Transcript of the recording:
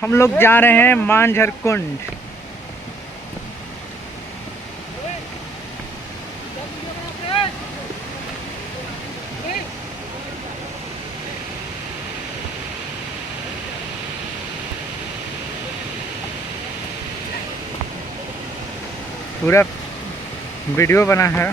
हम लोग जा रहे हैं मांझर कुंड। पूरा वीडियो बना है।